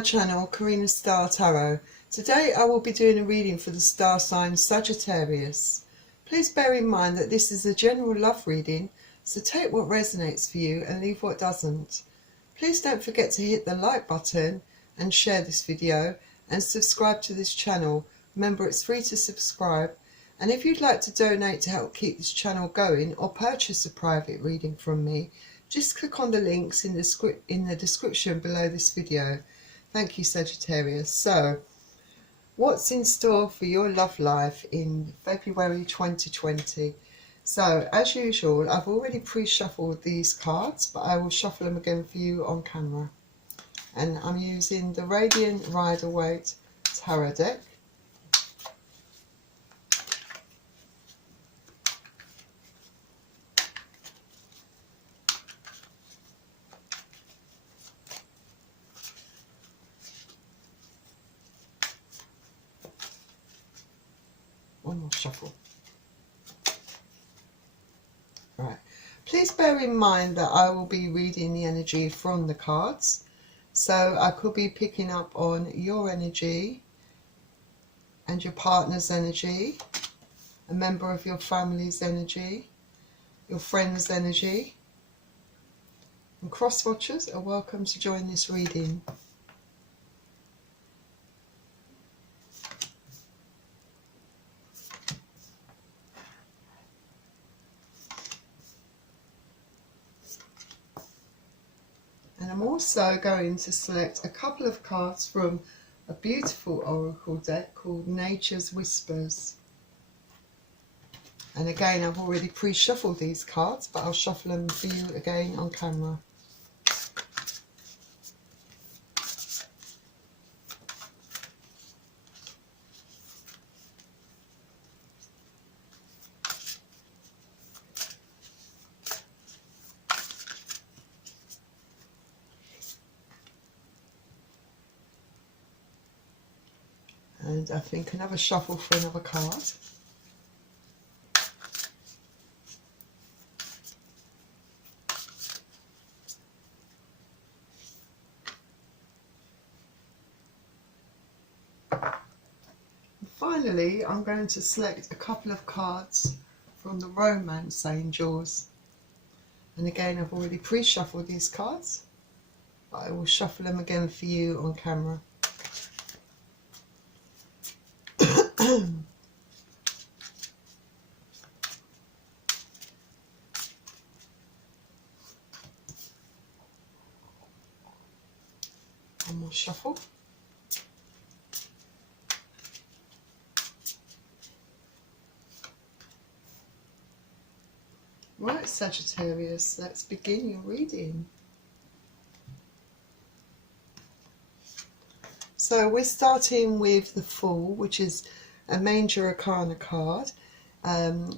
my channel, Karina Star Tarot. Today I will be doing a reading for the star sign Sagittarius. Please bear in mind that this is a general love reading, so take what resonates for you and leave what doesn't. Please don't forget to hit the like button and share this video and subscribe to this channel. Remember, it's free to subscribe. And if you'd like to donate to help keep this channel going or purchase a private reading from me, just click on the links in the description below this video. Thank you, Sagittarius. So, what's in store for your love life in February 2020? So, as usual, I've already pre-shuffled these cards, but I will shuffle them again for you on camera. And I'm using the Radiant Rider-Waite Tarot deck. One more shuffle. Right. Please bear in mind that I will be reading the energy from the cards. So I could be picking up on your energy and your partner's energy, a member of your family's energy, your friend's energy. And cross watchers are welcome to join this reading. And I'm also going to select a couple of cards from a beautiful oracle deck called Nature's Whispers. And again, I've already pre-shuffled these cards, but I'll shuffle them for you again on camera. And I think another shuffle for another card. And finally, I'm going to select a couple of cards from the Romance Angels. And again, I've already pre-shuffled these cards, but I will shuffle them again for you on camera. One more shuffle. Right, Sagittarius, let's begin your reading. So we're starting with the Fool, which is a Major Arcana card.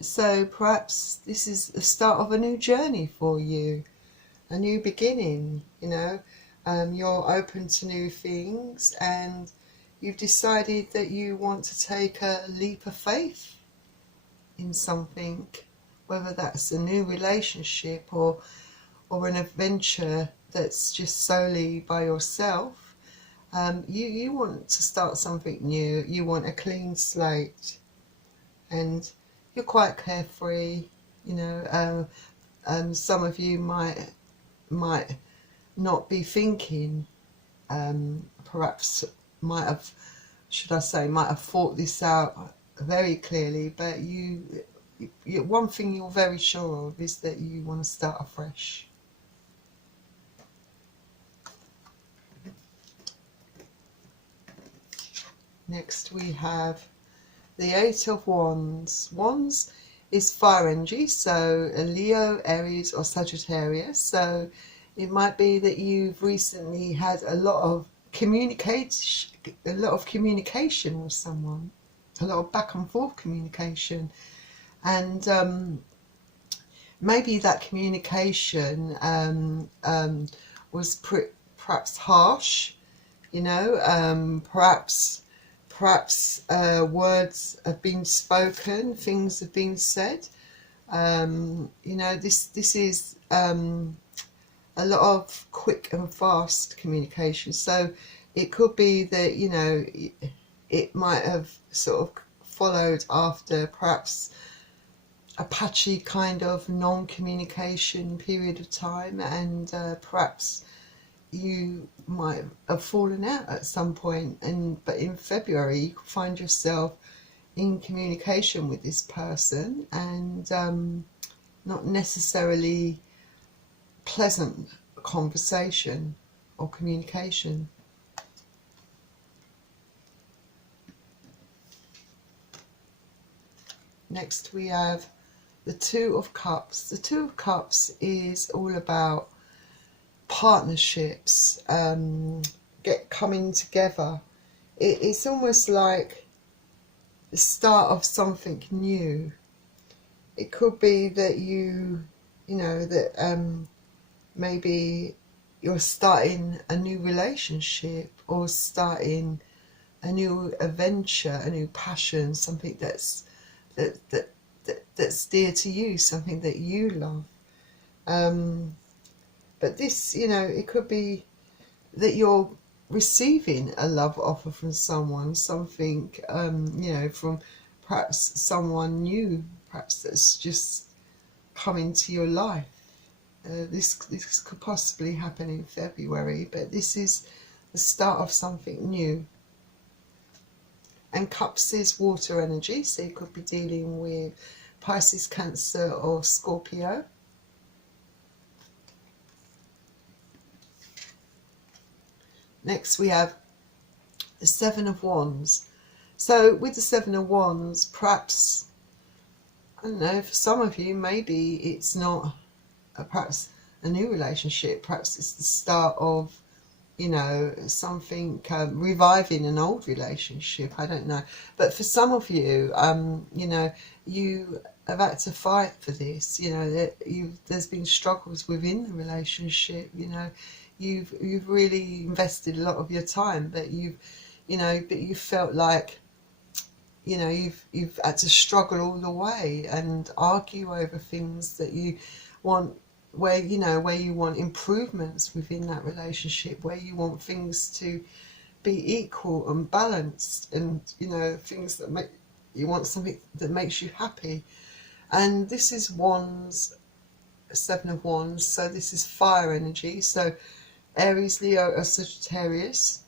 So perhaps this is the start of a new journey for you, a new beginning, you know. You're open to new things and you've decided that you want to take a leap of faith in something, whether that's a new relationship or an adventure that's just solely by yourself. You want to start something new. You want a clean slate, and you're quite carefree, you know. Some of you might not be thinking, perhaps might have thought this out very clearly, but one thing you're very sure of is that you want to start afresh. Next we have the Eight of Wands. Wands is fire energy, so a Leo, Aries or Sagittarius. So it might be that you've recently had a lot of communication with someone, a lot of back and forth communication, and maybe that communication was perhaps harsh, you know. Perhaps words have been spoken, things have been said. You know, this is a lot of quick and fast communication. So it could be that, you know, it might have sort of followed after perhaps a patchy kind of non-communication period of time, and perhaps you might have fallen out at some point, but in February you find yourself in communication with this person, and not necessarily pleasant conversation or communication. Next we have the Two of Cups. The Two of Cups is all about partnerships, coming together. It's almost like the start of something new. It could be that you know, that maybe you're starting a new relationship, or starting a new adventure, a new passion, something that's dear to you, something that you love. But this, you know, it could be that you're receiving a love offer from someone, something, you know, from perhaps someone new, perhaps that's just come into your life. This could possibly happen in February, but this is the start of something new. And Cups is water energy, so you could be dealing with Pisces, Cancer or Scorpio. Next we have the Seven of Wands. So with the Seven of Wands, perhaps, I don't know, for some of you maybe it's not perhaps a new relationship, perhaps it's the start of, you know, something, reviving an old relationship, I don't know. But for some of you, you know, you have had to fight for this, you know, there's been struggles within the relationship, you know, you've really invested a lot of your time, but you felt like, you know, you've had to struggle all the way and argue over things that you want, where you want improvements within that relationship, where you want things to be equal and balanced, and, you know, things that you want something that makes you happy. And this is Wands, Seven of Wands, so this is fire energy, so Aries, Leo or Sagittarius.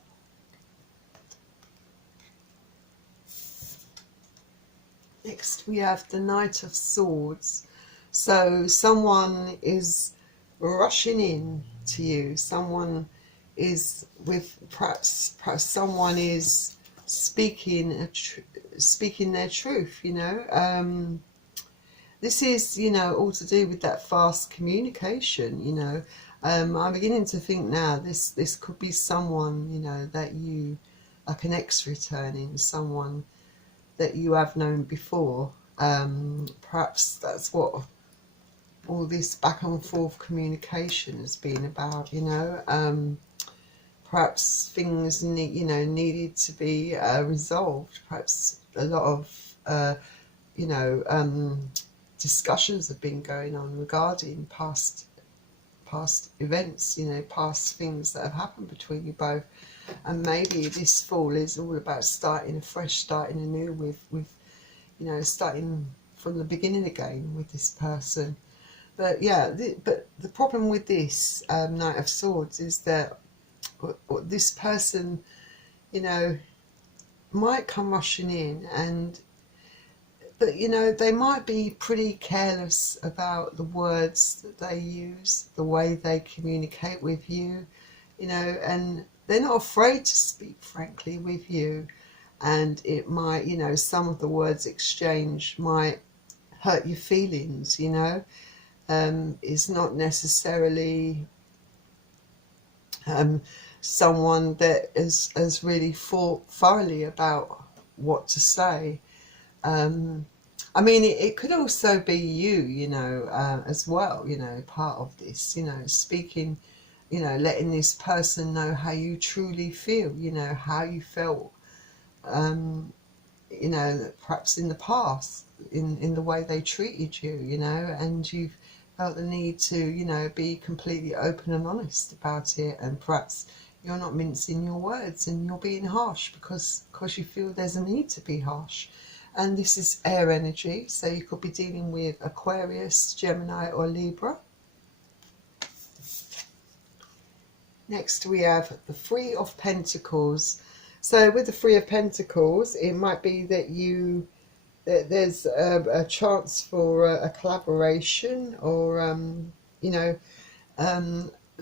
Next we have the Knight of Swords. So someone is rushing in to you. Someone is with, perhaps someone is speaking their truth, you know. This is, you know, all to do with that fast communication, you know. I'm beginning to think now this could be someone, you know, that you, like an ex returning, someone that you have known before. Perhaps that's what all this back and forth communication has been about, you know. Perhaps things needed to be resolved. Perhaps a lot of you know, discussions have been going on regarding past events, you know, past things that have happened between you both. And maybe this fall is all about starting afresh, starting anew with you know, starting from the beginning again with this person. But yeah, but the problem with this Knight of Swords is that this person, you know, might come rushing in, but you know, they might be pretty careless about the words that they use, the way they communicate with you, you know, and they're not afraid to speak frankly with you. And it might, you know, some of the words exchanged might hurt your feelings, you know. It's not necessarily someone that has really thought thoroughly about what to say. I mean, it could also be you, you know, as well, you know, part of this, you know, speaking, you know, letting this person know how you truly feel, you know, how you felt, you know, perhaps in the past, in the way they treated you, you know, and you've felt the need to, you know, be completely open and honest about it, and perhaps, you're not mincing your words, and you're being harsh because you feel there's a need to be harsh. And this is air energy, so you could be dealing with Aquarius, Gemini or Libra. Next we have the Three of Pentacles. So with the Three of Pentacles, it might be that there's a chance for a collaboration, or you know,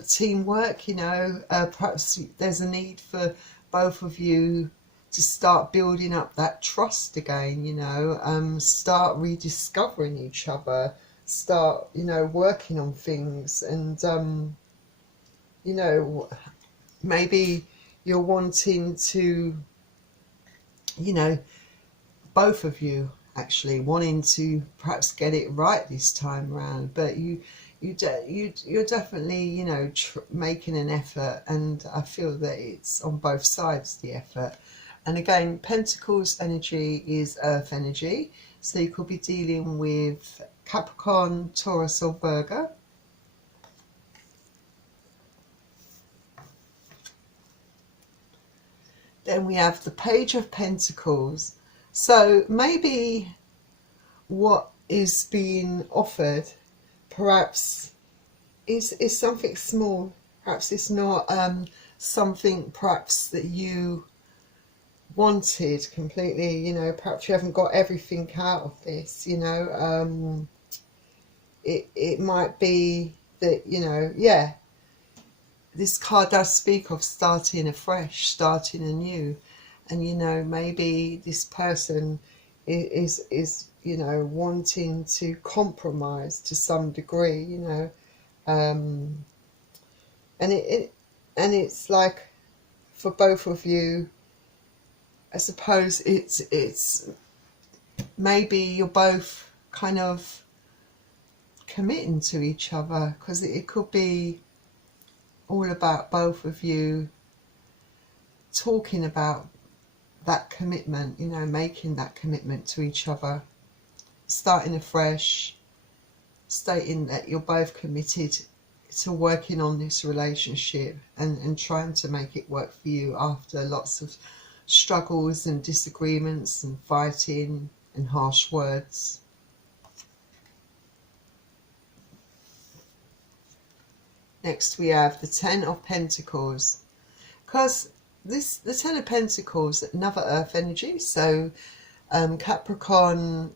teamwork. You know, perhaps there's a need for both of you to start building up that trust again. You know, start rediscovering each other, start, you know, working on things, and you know, maybe you're wanting to, you know, both of you actually wanting to perhaps get it right this time around, but you're definitely, you know, making an effort, and I feel that it's on both sides, the effort. And again, Pentacles energy is earth energy, so you could be dealing with Capricorn, Taurus or Virgo. Then we have the Page of Pentacles. So maybe what is being offered perhaps is something small. Perhaps it's not something perhaps that you wanted completely. You know, perhaps you haven't got everything out of this. You know, it might be that, you know, yeah, this card does speak of starting afresh, starting anew. And, you know, maybe this person is you know, wanting to compromise to some degree, you know. And it's like, for both of you, I suppose it's maybe you're both kind of committing to each other, because it could be all about both of you talking about that commitment, you know, making that commitment to each other, starting afresh, stating that you're both committed to working on this relationship and trying to make it work for you after lots of struggles and disagreements and fighting and harsh words. Next we have the Ten of Pentacles, because the Ten of Pentacles, another earth energy, so Capricorn,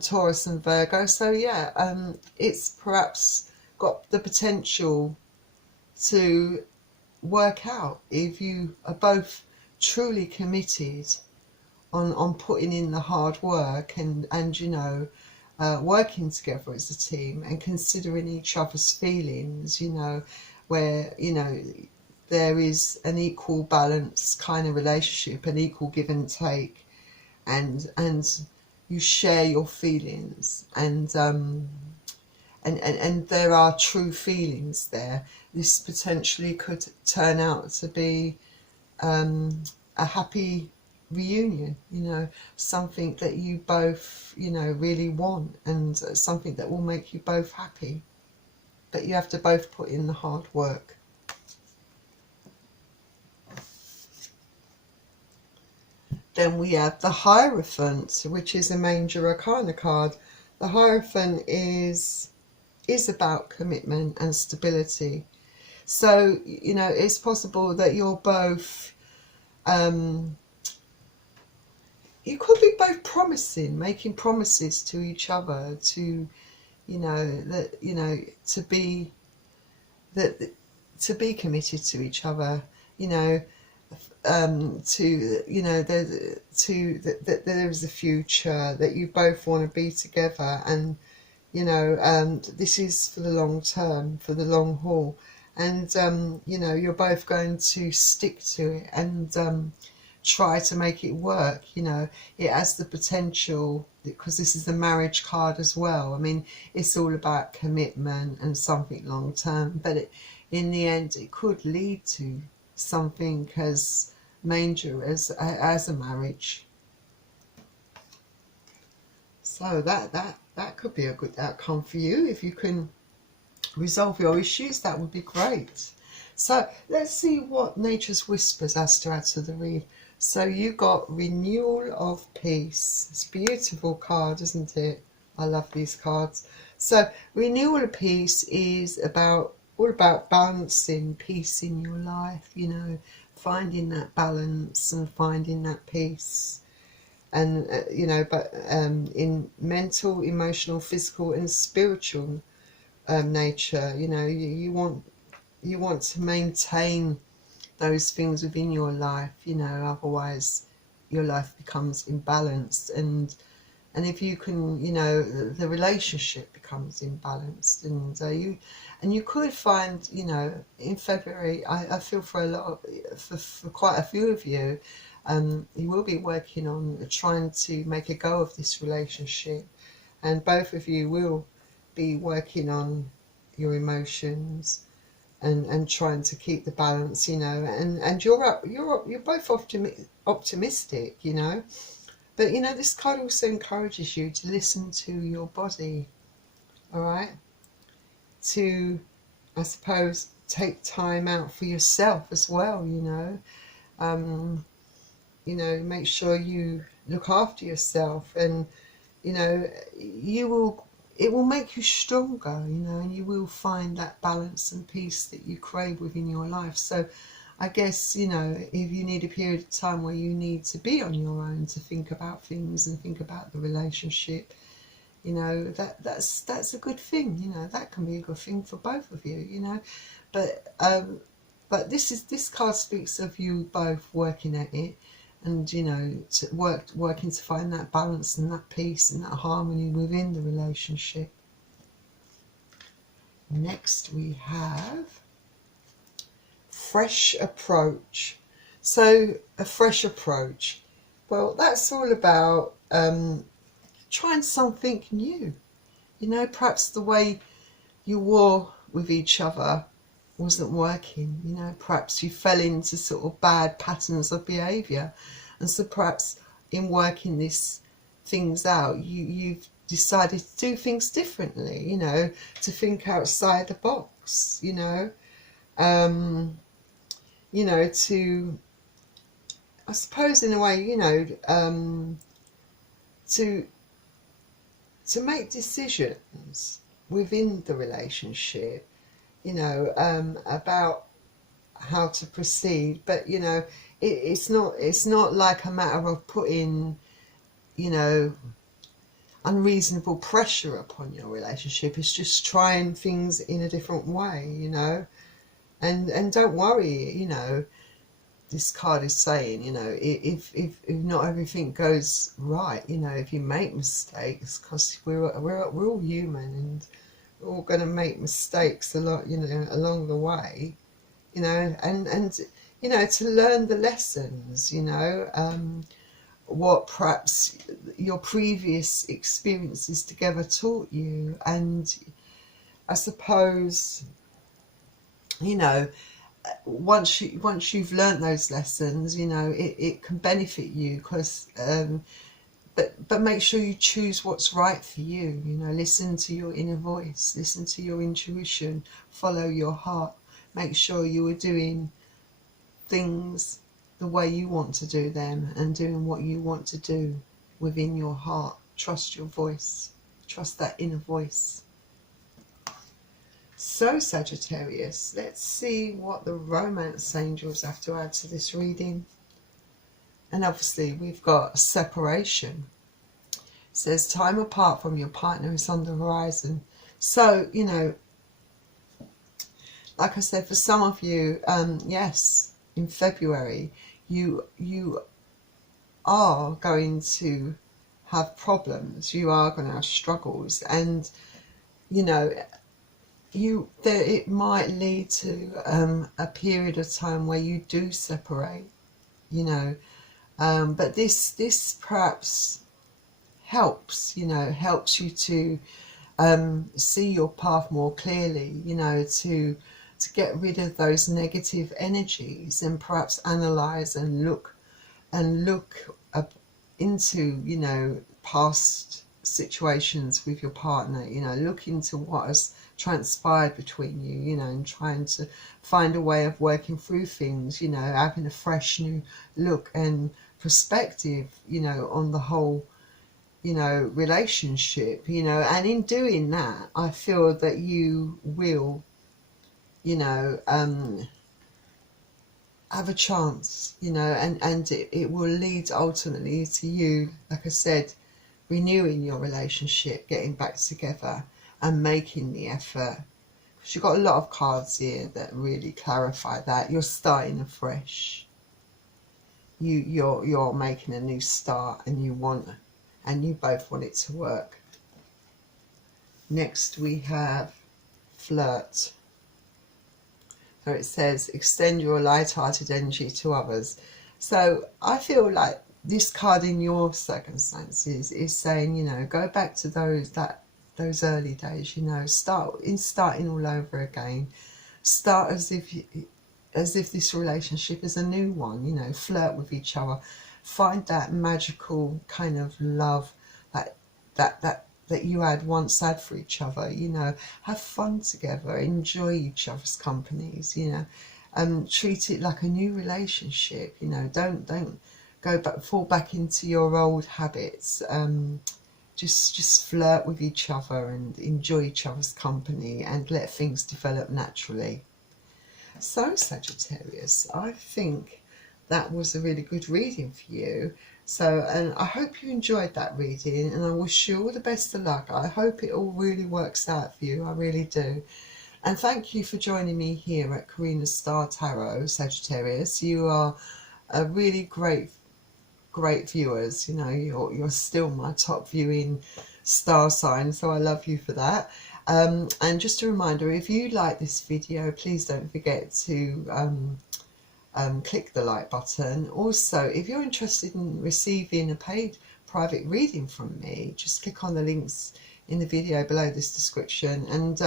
Taurus and Virgo. So yeah, it's perhaps got the potential to work out if you are both truly committed on putting in the hard work and you know, working together as a team and considering each other's feelings, you know, where, you know, there is an equal balance kind of relationship, an equal give and take, and you share your feelings, and there are true feelings there. This potentially could turn out to be a happy reunion, you know, something that you both, you know, really want, and something that will make you both happy. But you have to both put in the hard work. Then we have the Hierophant, which is a major arcana card. The Hierophant is about commitment and stability. So, you know, it's possible that you're both, you could be both promising, making promises to each other to, you know, that, you know, to be committed to each other, you know, to, you know, that there is a future, that you both want to be together, and, you know, this is for the long term, for the long haul, and you know, you're both going to stick to it and try to make it work. You know, it has the potential, because this is the marriage card as well. I mean, it's all about commitment and something long term, but in the end it could lead to something as major as a marriage. So that could be a good outcome for you. If you can resolve your issues, that would be great. So let's see what Nature's Whispers has to add to the read. So you got Renewal of Peace. It's a beautiful card, isn't it? I love these cards. So Renewal of Peace is all about balancing peace in your life, you know, finding that balance and finding that peace. And, you know, but in mental, emotional, physical and spiritual nature, you know, you want to maintain those things within your life, you know, otherwise your life becomes imbalanced, and if you can, you know, the relationship becomes imbalanced, and you could find, you know, in February, I feel for for quite a few of you, you will be working on trying to make a go of this relationship, and both of you will be working on your emotions and trying to keep the balance, you know, and you're both optimistic, you know, but you know this card also encourages you to listen to your body, all right, to, I suppose, take time out for yourself as well, you know, make sure you look after yourself, and you know, it will make you stronger, you know, and you will find that balance and peace that you crave within your life. So I guess, you know, if you need a period of time where you need to be on your own to think about things and think about the relationship, you know, that's a good thing, you know, that can be a good thing for both of you, you know. But this card speaks of you both working at it, and you know, working to find that balance and that peace and that harmony within the relationship. Next we have fresh approach. So a fresh approach, well, that's all about trying something new, you know. Perhaps the way you were with each other wasn't working, you know, perhaps you fell into sort of bad patterns of behaviour, and so perhaps in working these things out, you've decided to do things differently, you know, to think outside the box, you know, to, I suppose in a way, you know, to make decisions within the relationship, you know, about how to proceed. But you know, it's not like a matter of putting, you know, unreasonable pressure upon your relationship. It's just trying things in a different way, you know, and don't worry, you know, this card is saying, you know, if not everything goes right, you know, if you make mistakes, because we're all human, and we're all going to make mistakes a lot, you know, along the way, you know, and you know, to learn the lessons, you know, what perhaps your previous experiences together taught you. And I suppose, you know, once you've learnt those lessons, you know, it can benefit you, because but make sure you choose what's right for you, you know, listen to your inner voice, listen to your intuition, follow your heart, make sure you are doing things the way you want to do them, and doing what you want to do within your heart. Trust your voice, trust that inner voice. So Sagittarius, let's see what the romance angels have to add to this reading. And obviously we've got separation. It says time apart from your partner is on the horizon. So, you know, like I said, for some of you, yes, in February, you are going to have problems, you are going to have struggles, and you know, it might lead to a period of time where you do separate, you know, but this perhaps helps, you know, helps you to see your path more clearly, you know, to get rid of those negative energies, and perhaps analyze and look up into, you know, past situations with your partner, you know, look into what has transpired between you, you know, and trying to find a way of working through things, you know, having a fresh new look and perspective, you know, on the whole, you know, relationship, you know. And in doing that, I feel that you will, you know, have a chance, you know, and it will lead ultimately to you, like I said, renewing your relationship, getting back together and making the effort. Because you've got a lot of cards here that really clarify that. You're starting afresh. You're making a new start, and you both want it to work. Next we have flirt. So it says, extend your light-hearted energy to others. So I feel like this card in your circumstances is saying, you know, go back to those early days, you know, starting all over again. Start as if this relationship is a new one, you know, flirt with each other. Find that magical kind of love that you had once had for each other, you know. Have fun together, enjoy each other's companies, you know. Treat it like a new relationship, you know. Don't fall back into your old habits. Just flirt with each other and enjoy each other's company and let things develop naturally. So Sagittarius, I think that was a really good reading for you. So, and I hope you enjoyed that reading, and I wish you all the best of luck. I hope it all really works out for you, I really do. And thank you for joining me here at Karina Star Tarot, Sagittarius. You are a really great viewers, you know. You're still my top viewing star sign, so I love you for that. And just a reminder, if you like this video, please don't forget to click the like button. Also, if you're interested in receiving a paid private reading from me, just click on the links in the video below this description. And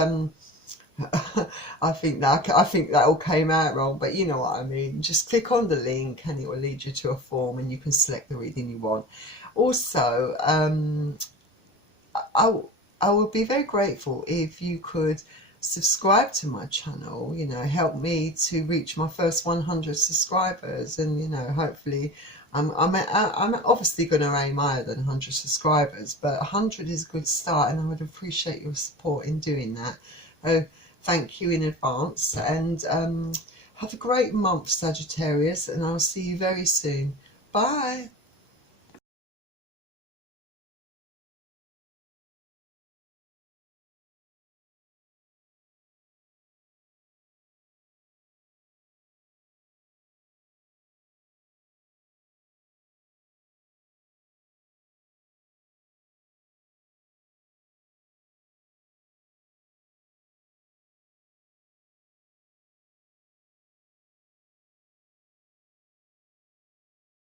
I think that all came out wrong, but you know what I mean. Just click on the link and it will lead you to a form, and you can select the reading you want. Also, I would be very grateful if you could subscribe to my channel, you know, help me to reach my first 100 subscribers. And, you know, hopefully I'm obviously going to aim higher than 100 subscribers, but 100 is a good start, and I would appreciate your support in doing that. So thank you in advance, and have a great month, Sagittarius, and I'll see you very soon. Bye.